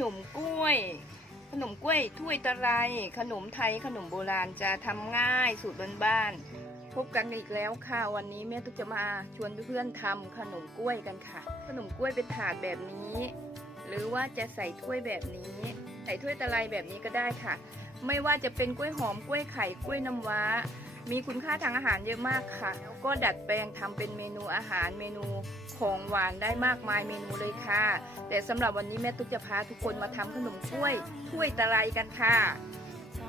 นมกล้วย ขนมกล้วยถ้วยตะไลขนมไทยขนมโบราณจะทำง่ายสูตรบ้านๆพบกันอีกแล้วค่ะวันนี้แม่ตุ๊กจะมาชวนเพื่อนๆทำขนมกล้วยกันค่ะ ขนมกล้วยเป็นถาดแบบนี้ หรือว่าจะใส่ถ้วยแบบนี้ ใส่ถ้วยตะไลแบบนี้ก็ได้ค่ะ ไม่ว่าจะเป็นกล้วยหอมกล้วยไข่กล้วยน้ำว้า มีคุณค่าทางอาหารเยอะมากค่ะ แล้วก็ดัดแปลงทำเป็นเมนูอาหารเมนูของหวานได้มากมายเมนูเลยค่ะ แต่สำหรับวันนี้แม่ตุ๊กจะพาทุกคนมาทำขนมกล้วยถ้วยตะไลกันค่ะ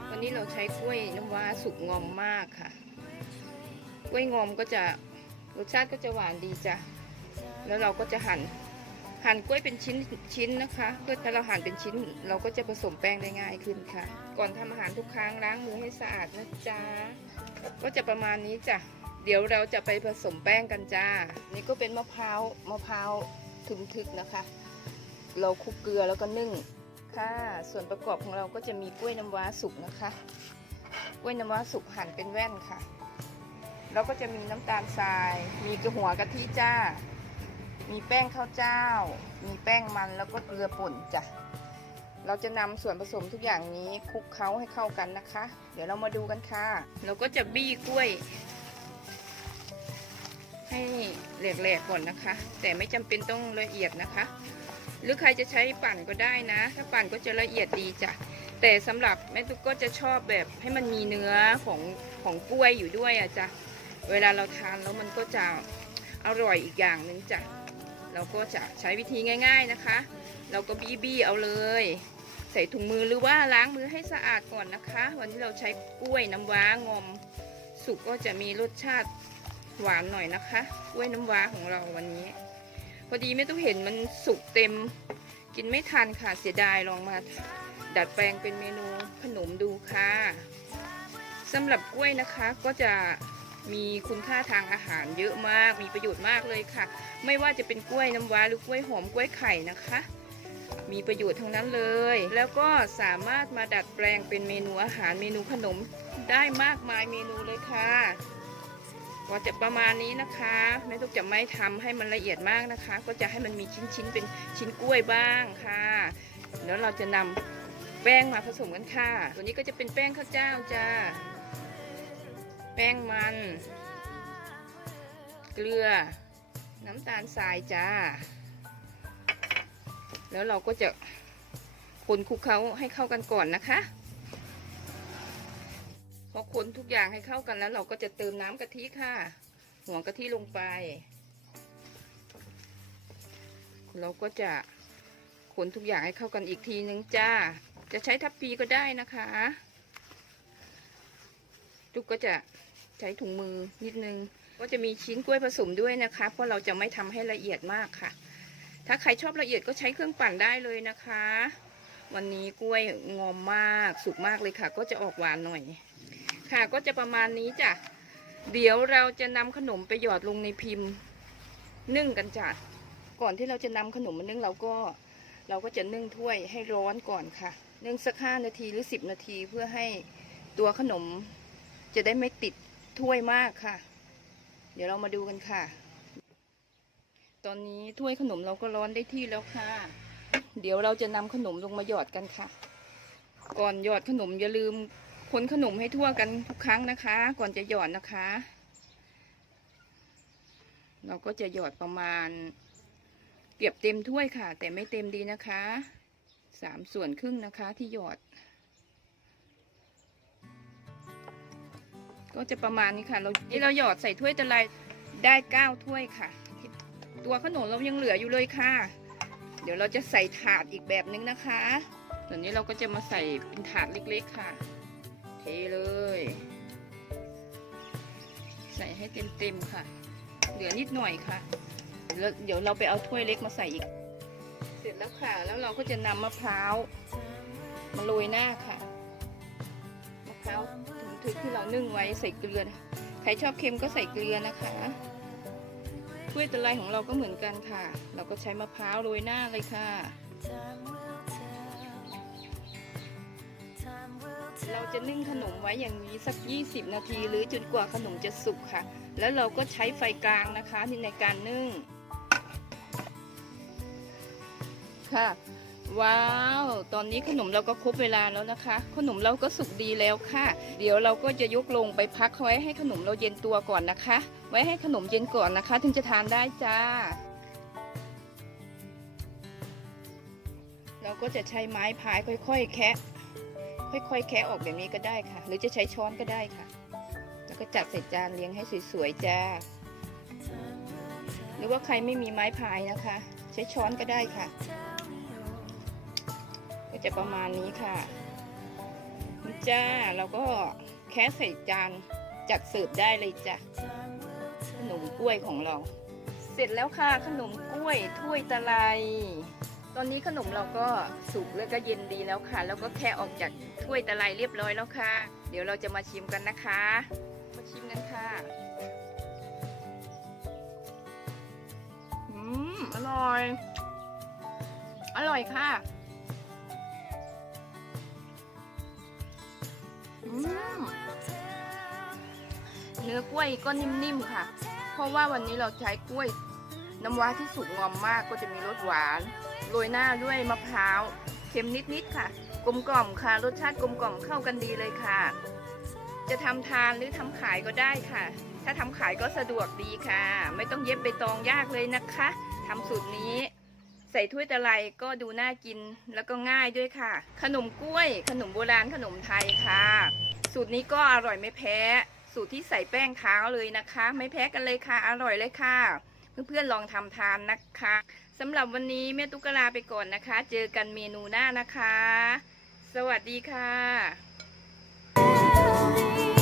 วันนี้เราใช้กล้วยน้ำว้าสุกงอมมากค่ะ กล้วยงอมก็จะรสชาติก็จะหวานดีจ้ะ แล้วเราก็จะหั่นหั่นกล้วยเป็นชิ้นชิ้นนะคะเพื่อถ้าเราหั่นเป็นชิ้น เราก็จะผสมแป้งได้ง่ายขึ้นค่ะ ก่อนทำอาหารทุกครั้งล้างมือให้สะอาดนะจ๊ะ ก็จะประมาณนี้จ้ะ เดี๋ยวเราจะไปผสมแป้งกันจ้า นี่ก็เป็นมะพร้าวมะพร้าวถึงทึกนะคะ เราคลุกเกลือแล้วก็นึ่งค่ะ ส่วนประกอบของเราก็จะมีกล้วยน้ำว้าสุกนะคะกล้วยน้ำว้าสุกหั่นเป็นแว่นค่ะ แล้วก็จะมีน้ำตาลทราย มีกระหัวกะทิจ้า มีแป้งข้าวเจ้า มีแป้งมันแล้วก็เกลือป่นจ้ะ เราจะนำส่วนผสมทุกอย่างนี้คลุกเคล้าให้เข้ากันนะคะ เดี๋ยวเรามาดูกันค่ะ เราก็จะบี้กล้วย ให้แหลกๆก่อนนะคะ แต่ไม่จำเป็นต้องละเอียดนะคะ หรือใครจะใช้ปั่นก็ได้นะ ถ้าปั่นก็จะละเอียดดีจ้ะแต่สำหรับแม่ตุ๊กก็จะชอบแบบให้มันมีเนื้อของของกล้วยอยู่ด้วยอะจ้ะเวลาเราทานแล้วมันก็จะอร่อยอีกอย่างหนึ่งจ้ะเราก็จะใช้วิธีง่าย ๆนะคะ เราก็บี้บี้เอาเลย ใส่ถุงมือหรือว่าล้างมือให้สะอาดก่อนนะคะ วันนี้เราใช้กล้วยน้ำว้างอม สุกก็จะมีรสชาติหวานหน่อยนะคะ กล้วยน้ำว้าของเราวันนี้ พอดีไม่ต้องเห็นมันสุกเต็ม กินไม่ทันค่ะเสียดายลองมา ดัดแปลงเป็นเมนูขนมดูค่ะสำหรับกล้วยนะคะก็จะมีคุณค่าทางอาหารเยอะมาก มีประโยชน์มากเลยค่ะ ไม่ว่าจะเป็นกล้วยน้ำว้าหรือกล้วยหอมกล้วยไข่นะคะ มีประโยชน์ทั้งนั้นเลย แล้วก็สามารถมาดัดแปลงเป็นเมนูอาหารเมนูขนมได้มากมายเมนูเลยค่ะก็จะประมาณนี้นะคะแม่ตุ๊กจะไม่ทำให้มันละเอียดมากนะคะ ก็จะให้มันมีชิ้นๆเป็นชิ้นกล้วยบ้างค่ะ แล้วเราจะนำแป้งมาผสมกันค่ะ ตัวนี้ก็จะเป็นแป้งข้าวเจ้าจ้า แป้งมัน เกลือ น้ำตาลทรายจ้า แล้วเราก็จะคนคลุกเขาให้เข้ากันก่อนนะคะพอคนทุกอย่างให้เข้ากันแล้ว เราก็จะเติมน้ำกะทิค่ะ หัวกะทิลงไป เราก็จะคนทุกอย่างให้เข้ากันอีกทีนึงจ้า จะใช้ทัพพีก็ได้นะคะทุกก็จะใช้ถุงมือนิดนึง ก็จะมีชิ้นกล้วยผสมด้วยนะคะ เพราะเราจะไม่ทำให้ละเอียดมากค่ะ ถ้าใครชอบละเอียดก็ใช้เครื่องปั่นได้เลยนะคะ วันนี้กล้วยงอมมากสุกมากเลยค่ะ ก็จะออกหวานหน่อย ค่ะก็จะประมาณนี้จ้ะเดี๋ยวเราจะนำขนมไปหยอดลงในพิมพ์นึ่งกันจ้ะก่อนที่เราจะนำขนมมานึ่งเราก็เราก็จะนึ่งถ้วยให้ร้อนก่อนค่ะ นึ่งสักห้านาทีหรือสิบนาทีเพื่อให้ตัวขนมจะได้ไม่ติดถ้วยมากค่ะ เดี๋ยวเรามาดูกันค่ะ ตอนนี้ถ้วยขนมเราก็ร้อนได้ที่แล้วค่ะ เดี๋ยวเราจะนำขนมลงมาหยอดกันค่ะ ก่อนหยอดขนมอย่าลืมคนขนมให้ทั่วกันทุกครั้งนะคะ ก่อนจะหยอดนะคะ เราก็จะหยอดประมาณ เกือบเต็มถ้วยค่ะ แต่ไม่เต็มดีนะคะสามส่วนครึ่งนะคะที่หยอด ก็จะประมาณนี้ค่ะ เราที่เราหยอดใส่ถ้วยตะไลได้เก้าถ้วยค่ะ ตัวขนมเรายังเหลืออยู่เลยค่ะ เดี๋ยวเราจะใส่ถาดอีกแบบนึงนะคะตอนนี้เราก็จะมาใส่เป็นถาดเล็กๆค่ะ เทเลย ใส่ให้เต็มๆค่ะ เหลือนิดหน่อยค่ะ เดี๋ยวเราไปเอาถ้วยเล็กมาใส่อีก เสร็จแล้วค่ะ แล้วเราก็จะนำมะพร้าวมาโรยหน้าค่ะ มะพร้าวถึงทึกที่เรานึ่งไว้ใส่เกลือ ใครชอบเค็มก็ใส่เกลือนะคะ ถ้วยตะไลของเราก็เหมือนกันค่ะ เราก็ใช้มะพร้าวโรยหน้าเลยค่ะ เราจะนึ่งขนมไว้อย่างนี้สัก 20 นาที หรือจนกว่าขนมจะสุกค่ะ แล้วเราก็ใช้ไฟกลางนะคะในการนึ่ง ค่ะ ว้าว ตอนนี้ขนมเราก็ครบเวลาแล้วนะคะ ขนมเราก็สุกดีแล้วค่ะ เดี๋ยวเราก็จะยกลงไปพักไว้ให้ขนมเราเย็นตัวก่อนนะคะ ไว้ให้ขนมเย็นก่อนนะคะ ถึงจะทานได้จ้า เราก็จะใช้ไม้พายค่อย ๆ แคะค่อย ๆ แคะออกแบบนี้ก็ได้ค่ะ หรือจะใช้ช้อนก็ได้ค่ะ แล้วก็จัดใส่จานเลี้ยงให้สวยๆจ้า หรือว่าใครไม่มีไม้พายนะคะ ใช้ช้อนก็ได้ค่ะ ก็จะประมาณนี้ค่ะจ้าเราก็แค่ใส่จานจัดเสิร์ฟได้เลยจ้ะ นมกล้วยของเรา เสร็จแล้วค่ะขนมกล้วยถ้วยตะไลตอนนี้ขนมเราก็สุกแล้วก็เย็นดีแล้วค่ะ แล้วก็แค่ออกจากถ้วยตะไลเรียบร้อยแล้วค่ะ เดี๋ยวเราจะมาชิมกันนะคะ มาชิมกันค่ะอืมอร่อย อร่อยค่ะอืมเนื้อกล้วยก็นิ่มๆค่ะ เพราะว่าวันนี้เราใช้กล้วยน้ำว้าที่สุกงอมมากก็จะมีรสหวานโรยหน้าด้วยมะพร้าวเค็มนิดๆค่ะ กลมกล่อมค่ะ รสชาติกลมกล่อมเข้ากันดีเลยค่ะ จะทำทานหรือทำขายก็ได้ค่ะ ถ้าทำขายก็สะดวกดีค่ะ ไม่ต้องเย็บใบตองยากเลยนะคะทำสูตรนี้ใส่ถ้วยตะไลก็ดูน่ากินแล้วก็ง่ายด้วยค่ะ ขนมกล้วย ขนมโบราณขนมไทยค่ะ สูตรนี้ก็อร่อยไม่แพ้ สูตรที่ใส่แป้งเท้าเลยนะคะ ไม่แพ้กันเลยค่ะ อร่อยเลยค่ะ เพื่อนๆลองทำทานนะคะสำหรับวันนี้แม่ตุ๊กลาไปก่อนนะคะ เจอกันเมนูหน้านะคะ สวัสดีค่ะ Thank